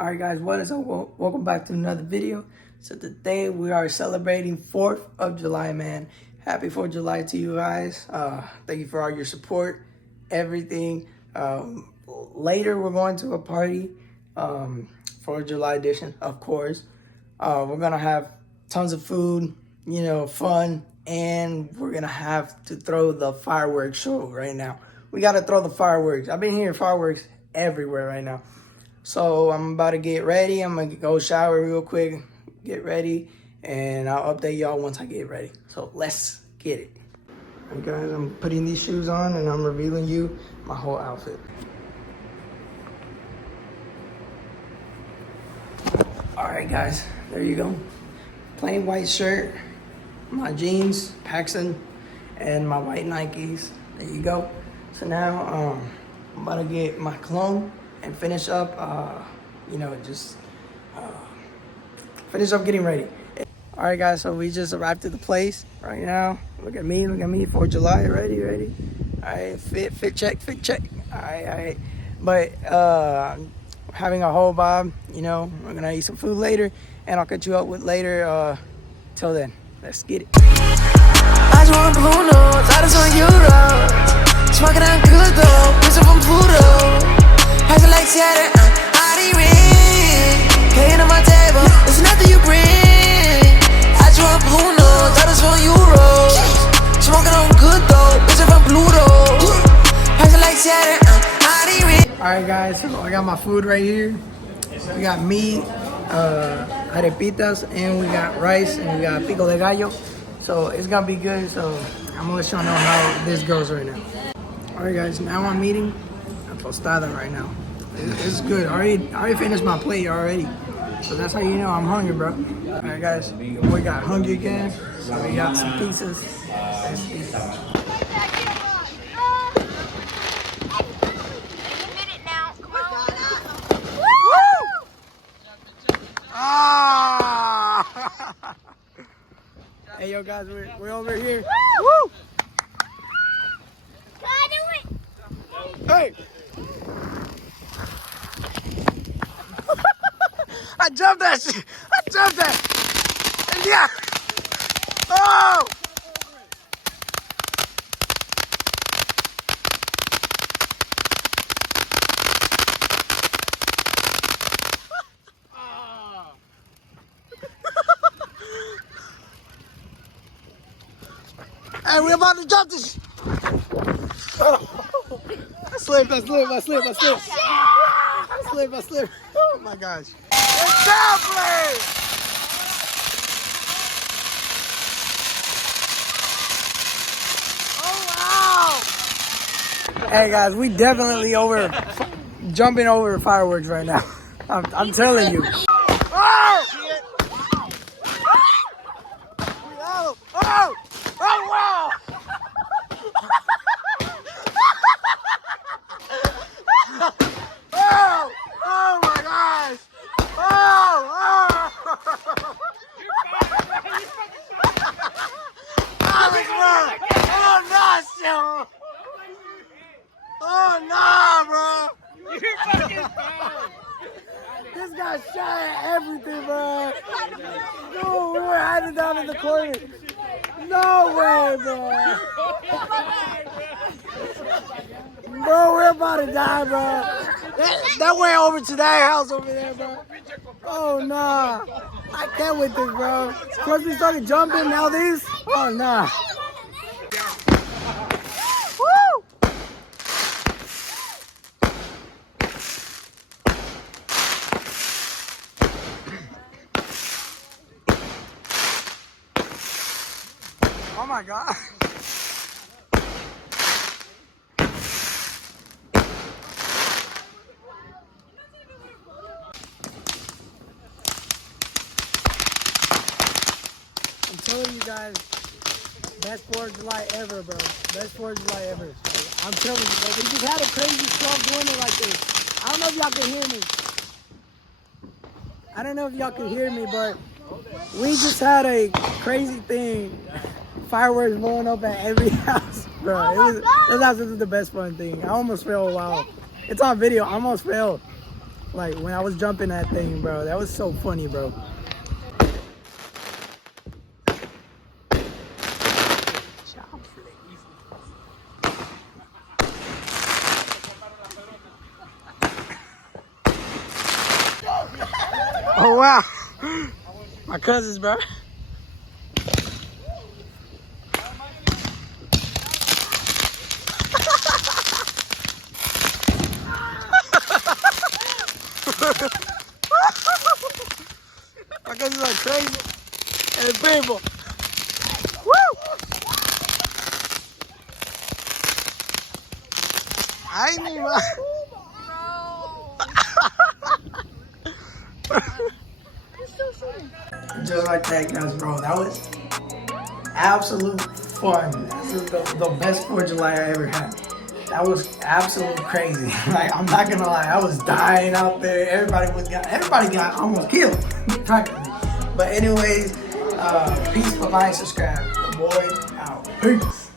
Alright guys, what is up? Welcome back to another video. So today we are celebrating 4th of July, man. Happy 4th of July to you guys. Thank you for all your support, everything. Later we're going to a party, 4th of July edition, of course. We're gonna have tons of food, fun, and we're gonna have to throw the fireworks show right now. We gotta throw the fireworks. I've been hearing fireworks everywhere right now. So I'm about to get ready. I'm gonna go shower real quick, get ready, and I'll update y'all once I get ready. So let's get it. Alright guys, I'm putting these shoes on and I'm revealing you my whole outfit. Alright guys, there you go. Plain white shirt, my jeans, Paxson, and my white Nikes. There you go. So now I'm about to get my cologne and finish up, finish up getting ready. All right, guys, so we just arrived at the place right now. Look at me, 4th of July, ready. All right, fit check. All right. But having a whole bob, we're gonna eat some food later, and I'll catch you up with later. Till then, let's get it. I just want blue notes, I just want Euro. Smoking on good though, whistle from Pluto. Passing like Saturn, I didn't ring. K on my table, there's nothing you bring. I just want blue notes, I just want Euros. Smoking on good though, whistle from Pluto. Passing like Saturn, I didn't ring. Alright guys, so I got my food right here. We got meat, arepitas, and we got rice, and we got pico de gallo. So it's gonna be good, so I'm gonna let y'all know how this goes right now. Alright guys, now I'm eating a tostada right now. It's good. I already finished my plate already. So that's how you know I'm hungry, bro. Alright guys, we got hungry again. So we got some pizzas. Let's eat them. Hey yo guys, we're over here. Woo! Can I do it? Hey! I jumped that shit! Yeah! Oh! Hey, we're about to jump this. I slipped. Oh my gosh. It's jumping! Oh wow! Hey guys, we definitely jumping over fireworks right now. I'm telling you. Oh! Oh wow! Oh my gosh! Alex, bro! Oh no, bro! You fucking This guy shot at everything, bro. No, we were hiding down in the corner. No way, bro. Bro, we're about to die, bro. That went over to that house over there, bro. Oh, nah. I can't with this, bro. Plus we started jumping, now this. Oh, nah. Woo! Oh, my God. I'm telling you guys, best 4th of July ever, bro. Best 4th of July ever. I'm telling you, bro. We just had a crazy storm doing it like this. I don't know if y'all can hear me. But we just had a crazy thing. Fireworks blowing up at every house, bro. This was the best fun thing. I almost fell. Wow. It's on video. I almost fell. Like when I was jumping that thing, bro. That was so funny, bro. Oh wow, my cousins, bro. My cousins are crazy and people. Woo! I ain't even. Just like that, guys, bro. That was absolute fun. This is the best 4th of July I ever had. That was absolute crazy. Like, I'm not gonna lie, I was dying out there. Everybody got almost killed, practically. But anyways, peace, bye, subscribe. The boy out. Peace.